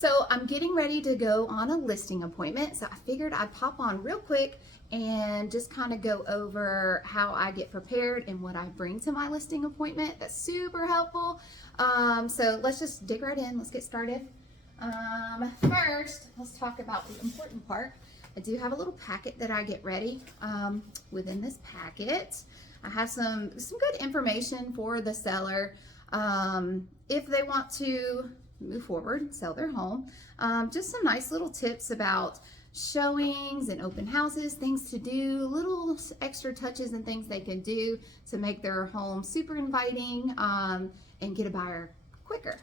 So I'm getting ready to go on a listing appointment, so I figured I'd pop on real quick and just kind of go over how I get prepared and what I bring to my listing appointment. That's super helpful. So let's just dig right in. Let's get started. First, let's talk about the important part. I do have a little packet that I get ready. Within this packet, I have some good information for the seller if they want to move forward, sell their home. Just some nice little tips about showings and open houses, things to do, little extra touches and things they can do to make their home super inviting and get a buyer quicker.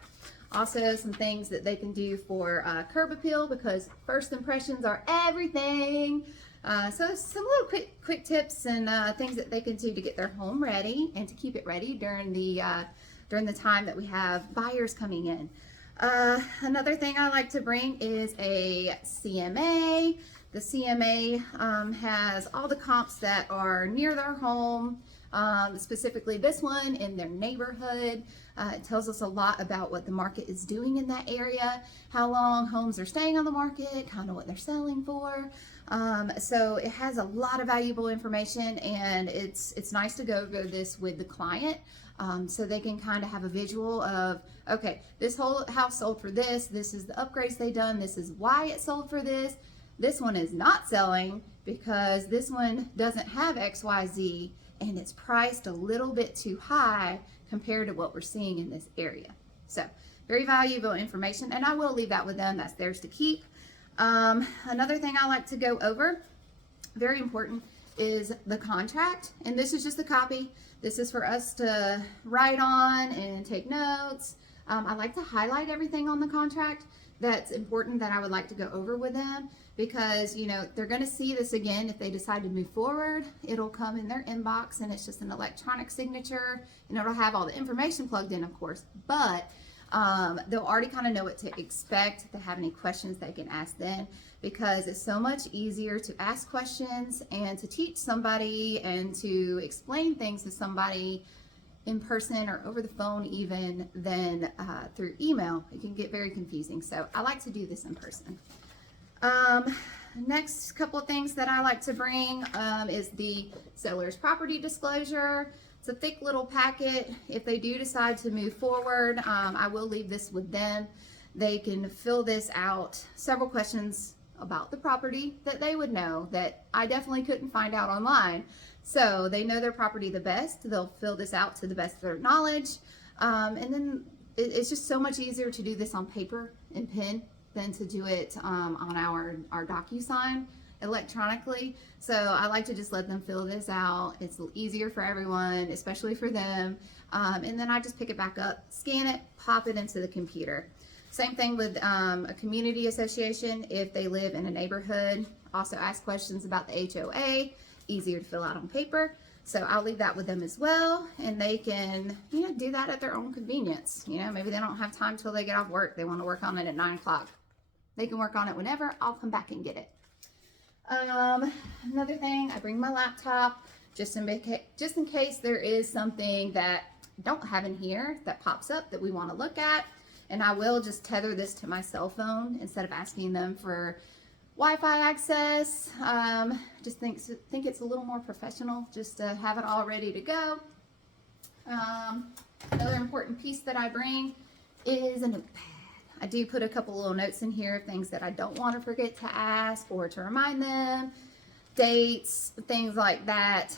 Also, some things that they can do for curb appeal, because first impressions are everything. So some little quick tips and things that they can do to get their home ready and to keep it ready during the time that we have buyers coming in. Another thing I like to bring is a CMA. The CMA has all the comps that are near their home, specifically this one in their neighborhood. It tells us a lot about what the market is doing in that area, how long homes are staying on the market, kind of what they're selling for. So it has a lot of valuable information, and it's nice to go over this with the client. So they can kind of have a visual of, okay, this whole house sold for this is the upgrades they've done, this is why it sold for this one is not selling because this one doesn't have XYZ and it's priced a little bit too high compared to what we're seeing in this area. So very valuable information, and I will leave that with them. That's theirs to keep. Another thing I like to go over, very important, is the contract, and this is just a copy. This is for us to write on and take notes. I like to highlight everything on the contract that's important that I would like to go over with them, because they're going to see this again if they decide to move forward. It'll come in their inbox and it's just an electronic signature, and it'll have all the information plugged in, of course, but they'll already kind of know what to expect. If they have any questions, they can ask then, because it's so much easier to ask questions and to teach somebody and to explain things to somebody in person or over the phone even than through email. It can get very confusing. So I like to do this in person. Next couple of things that I like to bring is the seller's property disclosure. It's a thick little packet. If they do decide to move forward, I will leave this with them. They can fill this out, several questions about the property that they would know that I definitely couldn't find out online. So they know their property the best. They'll fill this out to the best of their knowledge. And then it's just so much easier to do this on paper and pen than to do it on our DocuSign electronically. So I like to just let them fill this out. It's easier for everyone, especially for them. And then I just pick it back up, scan it, pop it into the computer. Same thing with a community association. If they live in a neighborhood, also ask questions about the HOA, easier to fill out on paper. So I'll leave that with them as well, and they can do that at their own convenience. Maybe they don't have time till they get off work. They want to work on it at 9 o'clock. They can work on it whenever. I'll come back and get it. Another thing, I bring my laptop just in case there is something that I don't have in here that pops up that we want to look at. And I will just tether this to my cell phone instead of asking them for Wi-Fi access. Just think it's a little more professional just to have it all ready to go. Another important piece that I bring is a notepad. I do put a couple little notes in here of things that I don't want to forget to ask or to remind them, dates, things like that.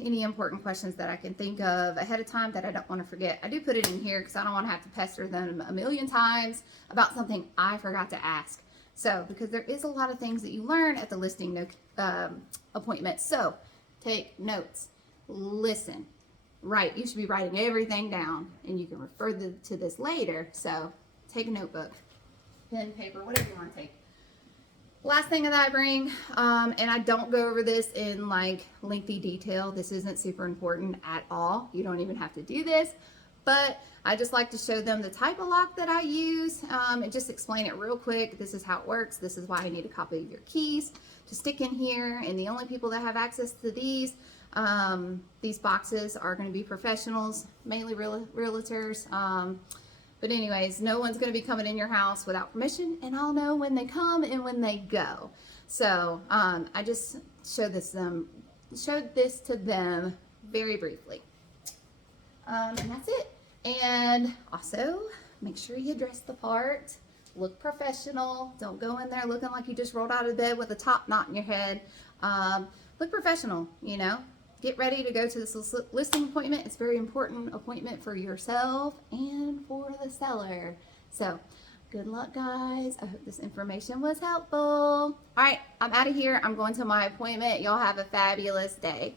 Any important questions that I can think of ahead of time that I don't want to forget. I do put it in here because I don't want to have to pester them a million times about something I forgot to ask. So, because there is a lot of things that you learn at the listing appointment. So, take notes, listen, write. You should be writing everything down, and you can refer to this later. So, take a notebook, pen, paper, whatever you want to take. Last thing that I bring, and I don't go over this in like lengthy detail. This isn't super important at all. You don't even have to do this, but I just like to show them the type of lock that I use and just explain it real quick. This is how it works. This is why I need a copy of your keys to stick in here. And the only people that have access to these boxes are going to be professionals, mainly realtors. But anyways, no one's going to be coming in your house without permission, and I'll know when they come and when they go. So I just showed this to them very briefly. And that's it. And also, make sure you dress the part. Look professional. Don't go in there looking like you just rolled out of bed with a top knot in your head. Look professional, you know. Get ready to go to this listing appointment. It's a very important appointment for yourself and for the seller. So, good luck, guys. I hope this information was helpful. All right, I'm out of here. I'm going to my appointment. Y'all have a fabulous day.